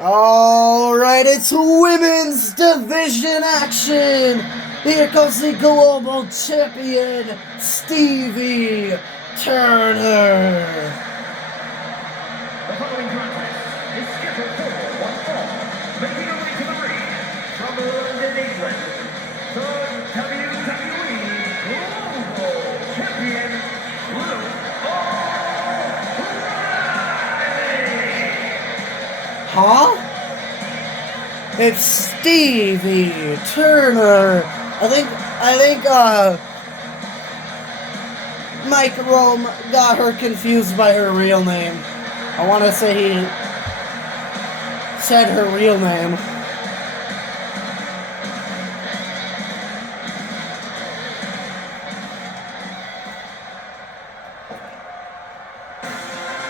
Alright, it's women's division action. Here comes the global champion, Stevie Turner. The following contest is scheduled for one fall. Making her way to the ring from London, England, the WWE Global Champion, O'Reilly. Huh? It's Stevie Turner. I think Mike Rome got her confused by her real name. I want to say he said her real name.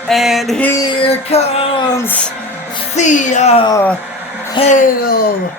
And here comes Thea Hale.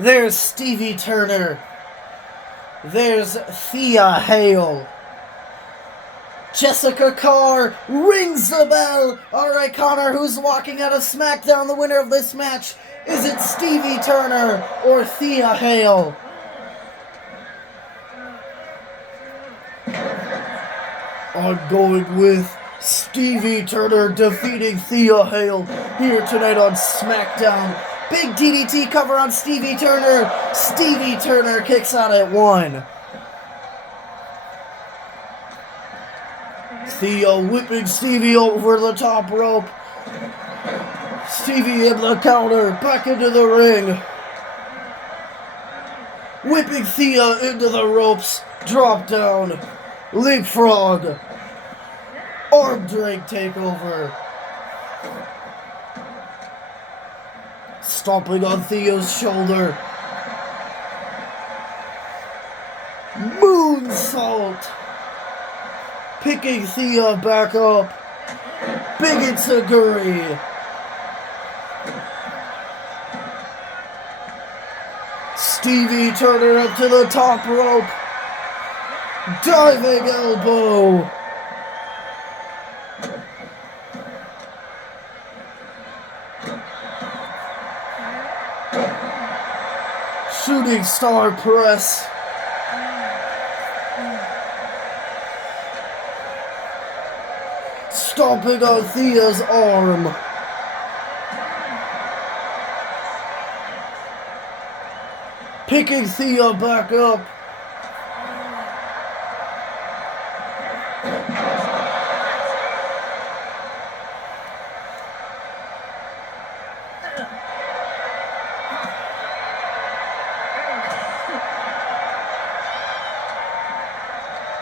There's Stevie Turner. There's Thea Hale. Jessica Carr rings the bell. Alright, Connor, who's walking out of Smackdown? The winner of this match? Is it Stevie Turner or Thea Hale? I'm going with Stevie Turner defeating Thea Hale here tonight on Smackdown. Big DDT cover on Stevie Turner. Stevie Turner kicks out at 1. Thea whipping Stevie over the top rope. Stevie in the counter, back into the ring. Whipping Thea into the ropes. Drop down. Leapfrog. Arm drag takeover. Stomping on Thea's shoulder. Moonsault. Picking Thea back up. Big Itsuguri. Stevie Turner up to the top rope. Diving elbow. Shooting star press. Stomping on Thea's arm. Picking Thea back up.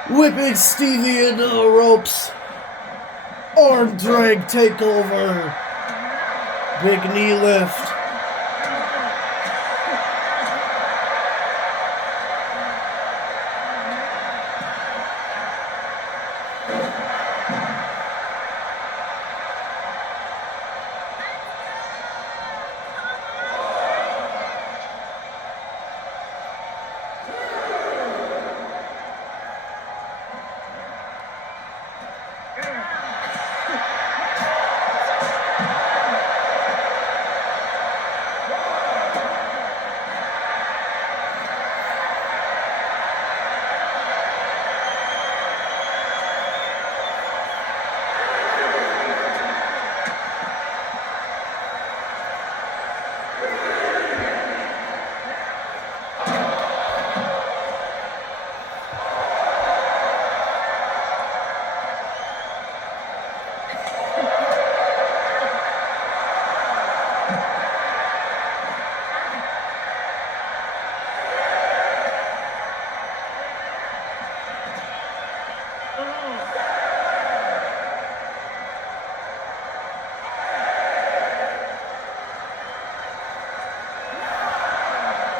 Whipping Stevie into the ropes. Arm drag takeover. Big knee lift.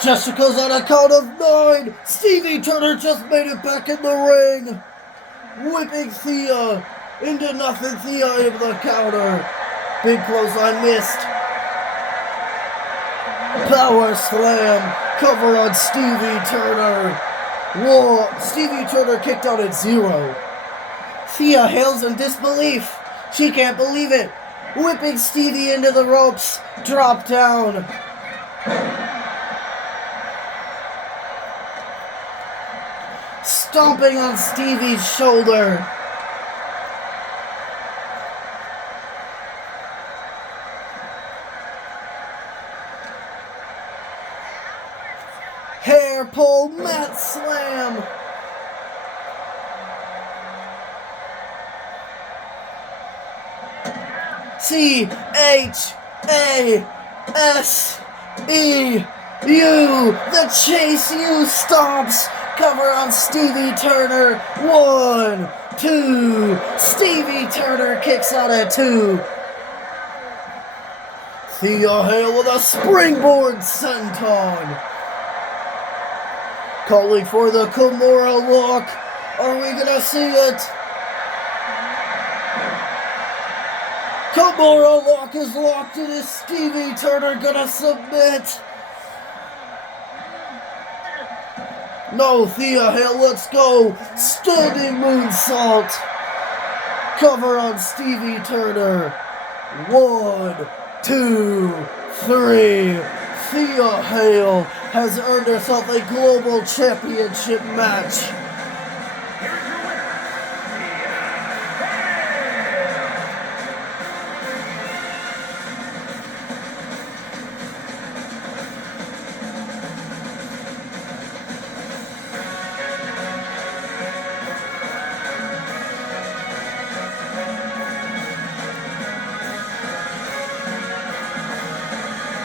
Jessica's on a count of 9. Stevie Turner just made it back in the ring. Whipping Thea into nothing. Thea able to counter. Big clothesline missed. Power slam. Cover on Stevie Turner. Whoa. Stevie Turner kicked out at 0. Thea hails in disbelief. She can't believe it. Whipping Stevie into the ropes. Drop down. Stomping on Stevie's shoulder. Hair pull, mat slam. C-H-A-S-E-U. The Chase U stomps. Cover on Stevie Turner. 1, 2. Stevie Turner kicks out at 2. Thea Hale with a springboard senton. Calling for the Kimura lock. Are we gonna see it? Kimura lock is locked in. Is Stevie Turner gonna submit? No, Thea Hale, let's go. Standing moonsault. Cover on Stevie Turner. 1, 2, 3. Thea Hale has earned herself a global championship match.